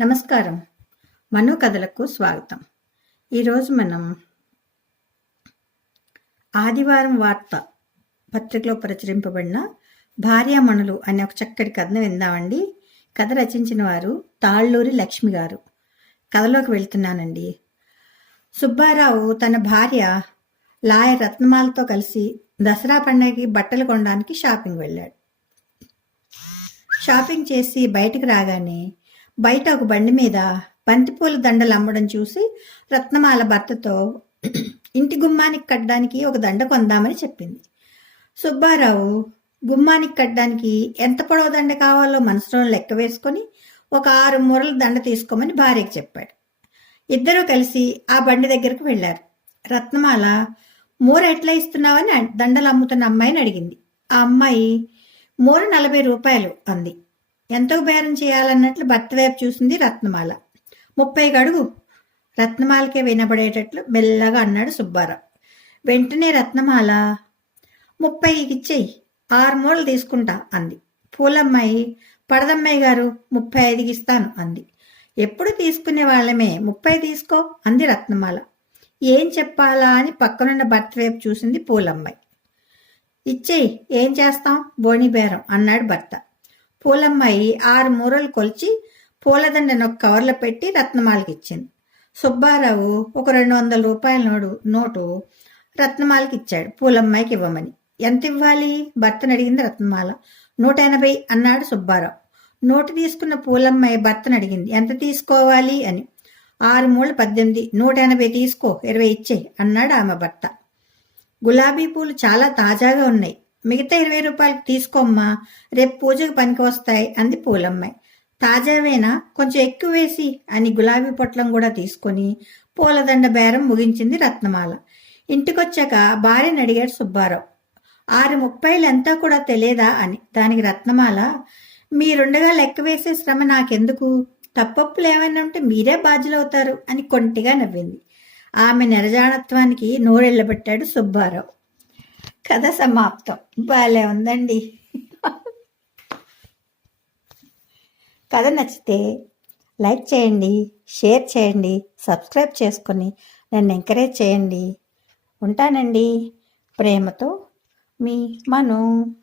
నమస్కారం. మనో కథలకు స్వాగతం. ఈరోజు మనం ఆదివారం వార్త పత్రికలో ప్రచురింపబడిన భార్యామణులు అనే ఒక చక్కటి కథను విందామండి. కథ రచించిన వారు తాళ్ళూరి లక్ష్మి గారు. కథలోకి వెళ్తున్నానండి. సుబ్బారావు తన భార్య లాయర్ రత్నమాలతో కలిసి దసరా పండగకి బట్టలు కొనడానికి షాపింగ్ వెళ్ళాడు. షాపింగ్ చేసి బయటకు రాగానే బయట ఒక బండి మీద బంతిపూల దండలు అమ్మడం చూసి రత్నమాల భర్తతో ఇంటి గుమ్మానికి కట్టడానికి ఒక దండ కొందామని చెప్పింది. సుబ్బారావు గుమ్మానికి కట్టడానికి ఎంత పొడవు దండ కావాలో మనసులో లెక్క వేసుకొని ఒక ఆరు మూరల దండ తీసుకోమని భార్యకి చెప్పాడు. ఇద్దరూ కలిసి ఆ బండి దగ్గరకు వెళ్ళారు. రత్నమాల మూర ఎట్లా ఇస్తున్నావని దండలు అమ్ముతున్న అమ్మాయిని అడిగింది. ఆ అమ్మాయి మూర నలభై రూపాయలు అంది. ఎంతకు బేరం చేయాలన్నట్లు భర్త వైపు చూసింది రత్నమాల. ముప్పై గడుగు రత్నమాలకే వినబడేటట్లు మెల్లగా అన్నాడు సుబ్బారావు. వెంటనే రత్నమాల ముప్పైకి ఇచ్చేయి ఆరు మూలలు తీసుకుంటా అంది. పూలమ్మాయి పడదమ్మాయి గారు ముప్పై ఐదుకి ఇస్తాను అంది. ఎప్పుడు తీసుకునే వాళ్ళమే ముప్పై తీసుకో అంది రత్నమాల. ఏం చెప్పాలా అని పక్కనున్న భర్త వైపు చూసింది పూలమ్మాయి. ఇచ్చేయి ఏం చేస్తాం? బోణి బేరం అన్నాడు భర్త. పూలమ్మాయి ఆరు మూరలు కొలిచి పూలదండను ఒక కవర్లో పెట్టి రత్నమాలకి ఇచ్చింది సుబ్బారావు ఒక రెండు వందల రూపాయల నోటు నోటు రత్నమాలకి ఇచ్చాడు పూలమ్మాయికి ఇవ్వమని. ఎంత ఇవ్వాలి? భర్తను అడిగింది రత్నమాల. నూట ఎనభై అన్నాడు సుబ్బారావు. నోటు తీసుకున్న పూలమ్మాయి భర్తను అడిగింది. ఎంత తీసుకోవాలి అని. ఆరు మూడు పద్దెనిమిది. నూట ఎనభై తీసుకో ఇరవై ఇచ్చే అన్నాడు ఆమె భర్త. గులాబీ పూలు చాలా తాజాగా ఉన్నాయి. మిగతా ఇరవై రూపాయలకు తీసుకోమ్మా రేపు పూజకు పనికి వస్తాయి అంది పూలమ్మాయి. తాజావేనా? కొంచెం ఎక్కువ వేసి అని గులాబీ పొట్లం కూడా తీసుకొని పూలదండ బేరం ముగించింది రత్నమాల. ఇంటికొచ్చాక భార్యని అడిగాడు సుబ్బారావు. ఆరు ముప్పైలు ఎంతో కూడా తెలియదా అని. దానికి రత్నమాల మీరుండగా లెక్క వేసే శ్రమ నాకెందుకు? తప్పప్పులు ఏమైనా ఉంటే మీరే బాధ్యులవుతారు అని కొంటిగా నవ్వింది. ఆమె నిరజానత్వానికి నోరెళ్ళబెట్టాడు సుబ్బారావు. కథ సమాప్తం. భలే ఉందండి. కథ నచ్చితే లైక్ చేయండి షేర్ చేయండి సబ్స్క్రైబ్ చేసుకొని నన్ను ఎంకరేజ్ చేయండి. ఉంటానండి. ప్రేమతో మీ మను.